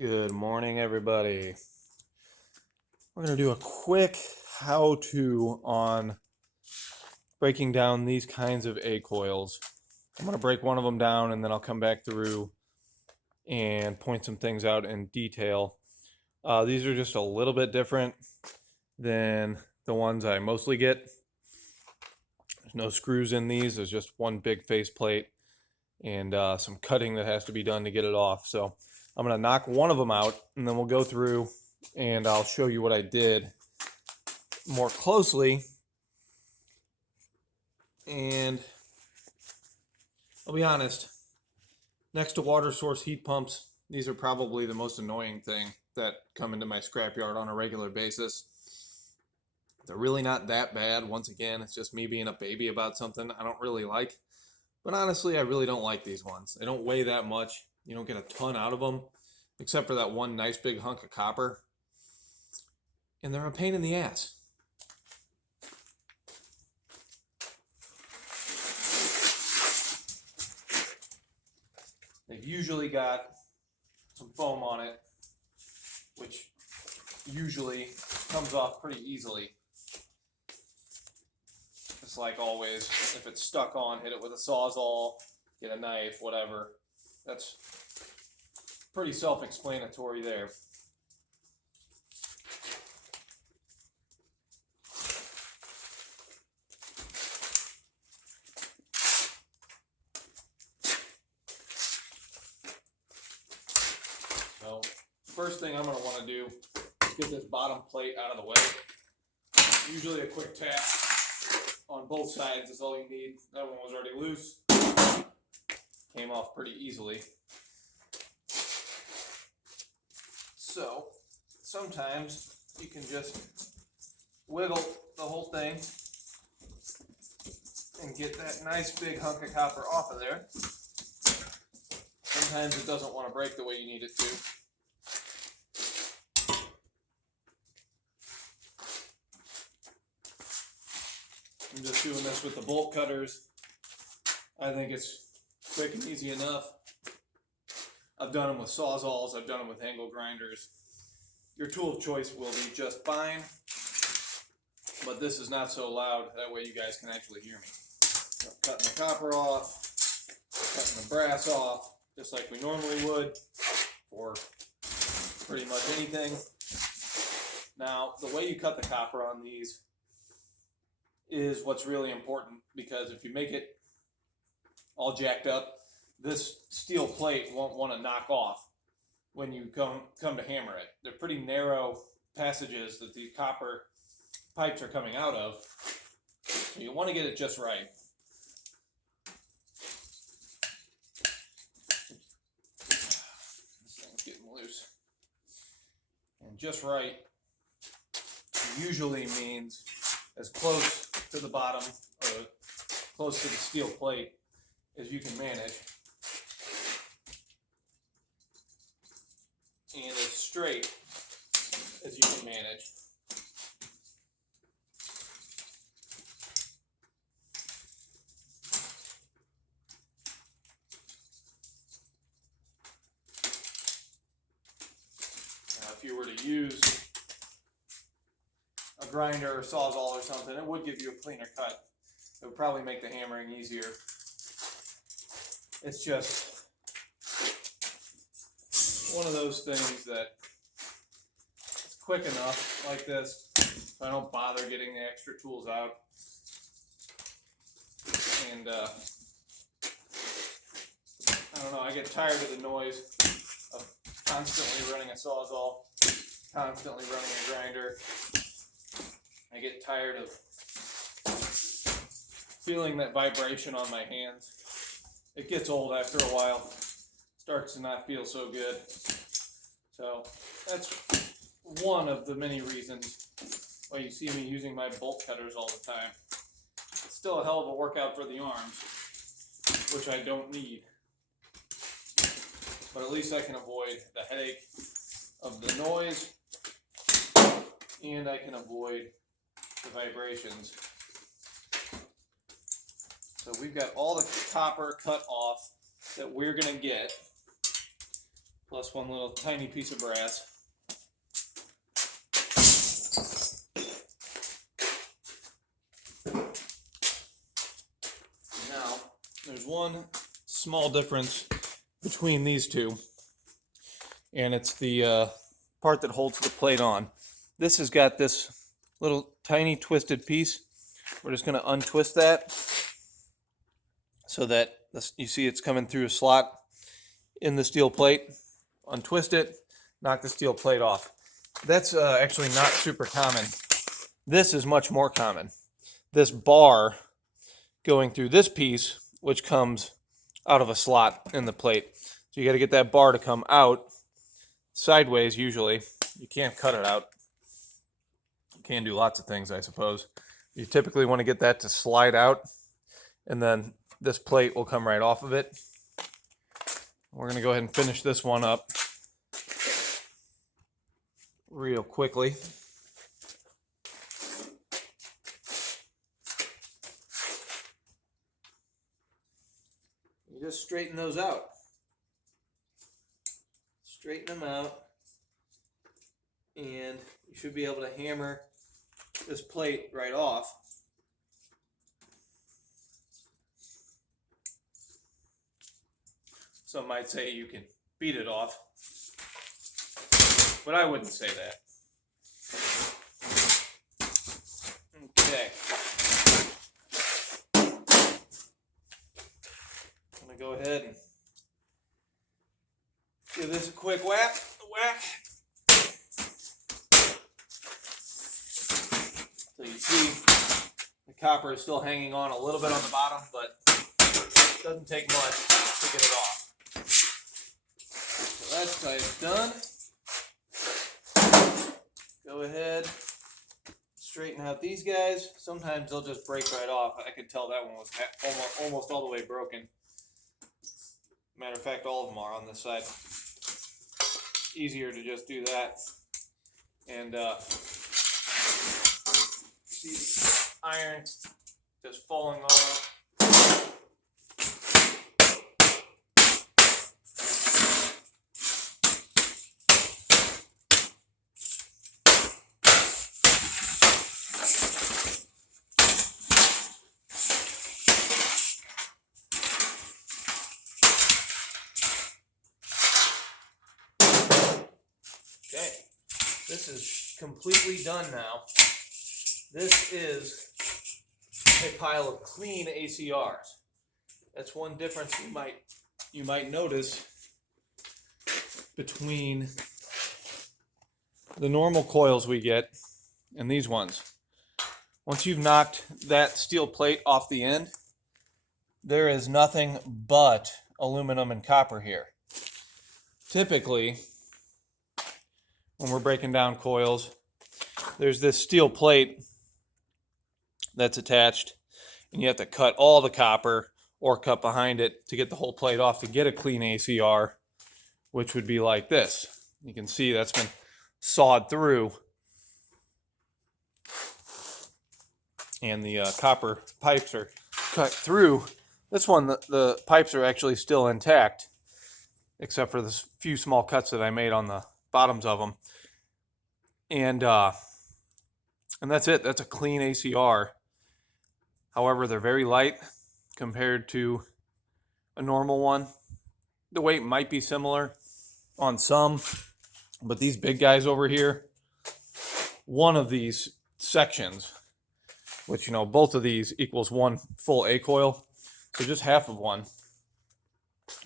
Good morning, everybody. We're going to do a quick how-to on breaking down these kinds of A coils. I'm going to break one of them down and then I'll come back through and point some things out in detail. These are just a little bit different than the ones I mostly get. There's no screws in these. There's just one big faceplate and some cutting that has to be done to get it off. So I'm going to knock one of them out and then we'll go through and I'll show you what I did more closely. And I'll be honest, next to water source heat pumps, these are probably the most annoying thing that come into my scrapyard on a regular basis. They're really not that bad. Once again, it's just me being a baby about something I don't really like. But honestly, I really don't like these ones. They don't weigh that much. You don't get a ton out of them, except for that one nice big hunk of copper. And they're a pain in the ass. They've usually got some foam on it, which usually comes off pretty easily. Just like always, if it's stuck on, hit it with a Sawzall, get a knife, whatever. That's pretty self-explanatory there. So, first thing I'm going to want to do is get this bottom plate out of the way. Usually a quick tap on both sides is all you need. That one was already loose. Came off pretty easily. So, sometimes you can just wiggle the whole thing and get that nice big hunk of copper off of there. Sometimes it doesn't want to break the way you need it to. I'm just doing this with the bolt cutters. I think it's quick and easy enough. I've done them with Sawzalls, I've done them with angle grinders. Your tool of choice will be just fine, but this is not so loud, that way you guys can actually hear me. So cutting the copper off, cutting the brass off, just like we normally would for pretty much anything. Now, the way you cut the copper on these is what's really important, because if you make it all jacked up, this steel plate won't want to knock off when you come to hammer it. They're pretty narrow passages that these copper pipes are coming out of, so you want to get it just right. This thing's getting loose. And just right usually means as close to the bottom or close to the steel plate as you can manage, and as straight as you can manage. Now, if you were to use a grinder or Sawzall or something, it would give you a cleaner cut. It would probably make the hammering easier. It's just one of those things that it's quick enough like this, so I don't bother getting the extra tools out. And I don't know, I get tired of the noise of constantly running a Sawzall, constantly running a grinder. I get tired of feeling that vibration on my hands. It gets old after a while, starts to not feel so good. So that's one of the many reasons why you see me using my bolt cutters all the time. It's still a hell of a workout for the arms, which I don't need. But at least I can avoid the headache of the noise, and I can avoid the vibrations. So we've got all the copper cut off that we're going to get. plus one little tiny piece of brass. Now, there's one small difference between these two, and it's the part that holds the plate on. This has got this little tiny twisted piece. We're just going to untwist that so that you see it's coming through a slot in the steel plate. Untwist it, knock the steel plate off. That's actually not super common. This is much more common. This bar going through this piece, which comes out of a slot in the plate. So you got to get that bar to come out sideways usually. You can't cut it out. You can do lots of things, I suppose. You typically want to get that to slide out, and then this plate will come right off of it. We're going to go ahead and finish this one up real quickly. You just straighten those out. Straighten them out, and you should be able to hammer this plate right off. Some might say you can beat it off, but I wouldn't say that. Okay. I'm going to go ahead and give this a quick whack. So you see the copper is still hanging on a little bit on the bottom, but it doesn't take much to get it off. So that side's done. Go ahead, straighten out these guys. Sometimes they'll just break right off. I could tell that one was almost all the way broken. Matter of fact, all of them are on this side. Easier to just do that. And see the iron just falling off. Okay, this is completely done now. This is a pile of clean ACRs. That's one difference you might notice between the normal coils we get and these ones. Once you've knocked that steel plate off the end, there is nothing but aluminum and copper here. Typically, when we're breaking down coils, there's this steel plate that's attached, and you have to cut all the copper or cut behind it to get the whole plate off to get a clean ACR, which would be like this. You can see that's been sawed through, and the copper pipes are cut through. This one, the pipes are actually still intact, except for the few small cuts that I made on the bottoms of them. And that's it. That's a clean ACR. However, they're very light compared to a normal one. The weight might be similar on some, but these big guys over here, one of these sections, which, you know, both of these equals one full A coil. So just half of one,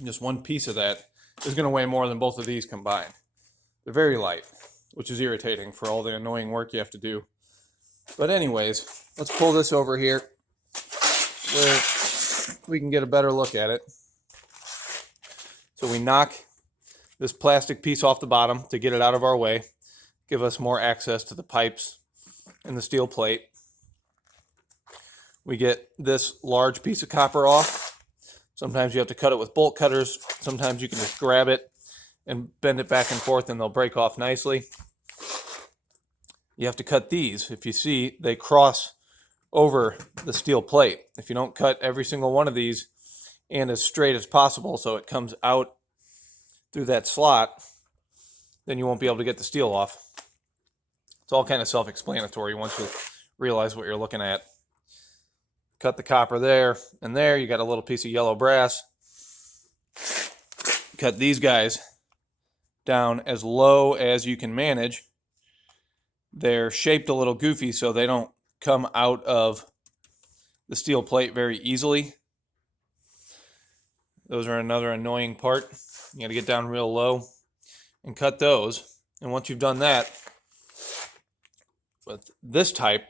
just one piece of that is going to weigh more than both of these combined. They're very light, which is irritating for all the annoying work you have to do. But anyways, let's pull this over here where we can get a better look at it. So we knock this plastic piece off the bottom to get it out of our way, give us more access to the pipes and the steel plate. We get this large piece of copper off. Sometimes you have to cut it with bolt cutters. Sometimes you can just grab it and bend it back and forth and they'll break off nicely. You have to cut these. If you see, they cross over the steel plate. If you don't cut every single one of these and as straight as possible so it comes out through that slot, then you won't be able to get the steel off. It's all kind of self-explanatory once you realize what you're looking at. Cut the copper there and there. You got a little piece of yellow brass. Cut these guys down as low as you can manage. They're shaped a little goofy so they don't come out of the steel plate very easily. Those are another annoying part. You got to get down real low and cut those. And once you've done that, with this type,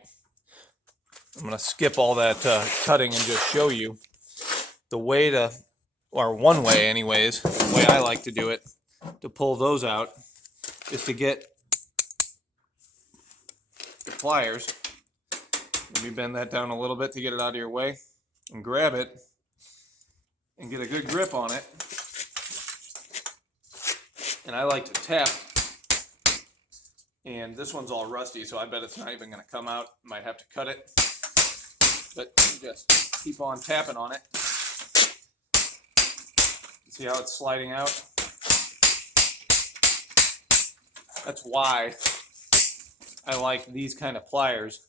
I'm going to skip all that cutting and just show you the way to, or one way anyways, the way I like to do it, to pull those out, is to get the pliers. Let me bend that down a little bit to get it out of your way, and grab it and get a good grip on it. And I like to tap, and this one's all rusty, so I bet it's not even going to come out. Might have to cut it, but just keep on tapping on it. See how it's sliding out? That's why I like these kind of pliers,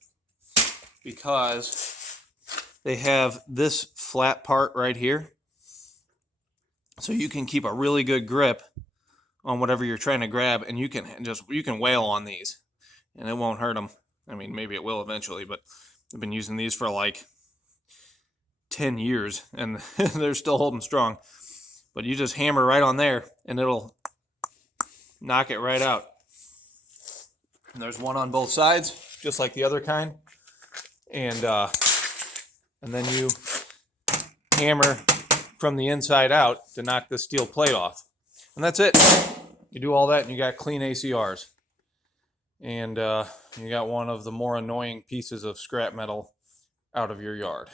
because they have this flat part right here, so you can keep a really good grip on whatever you're trying to grab, and you can wail on these and it won't hurt them. I mean, maybe it will eventually, but I've been using these for like 10 years and they're still holding strong. But you just hammer right on there and it'll knock it right out. And there's one on both sides, just like the other kind. And then you hammer from the inside out to knock the steel plate off. And that's it. You do all that and you got clean ACRs. And you got one of the more annoying pieces of scrap metal out of your yard.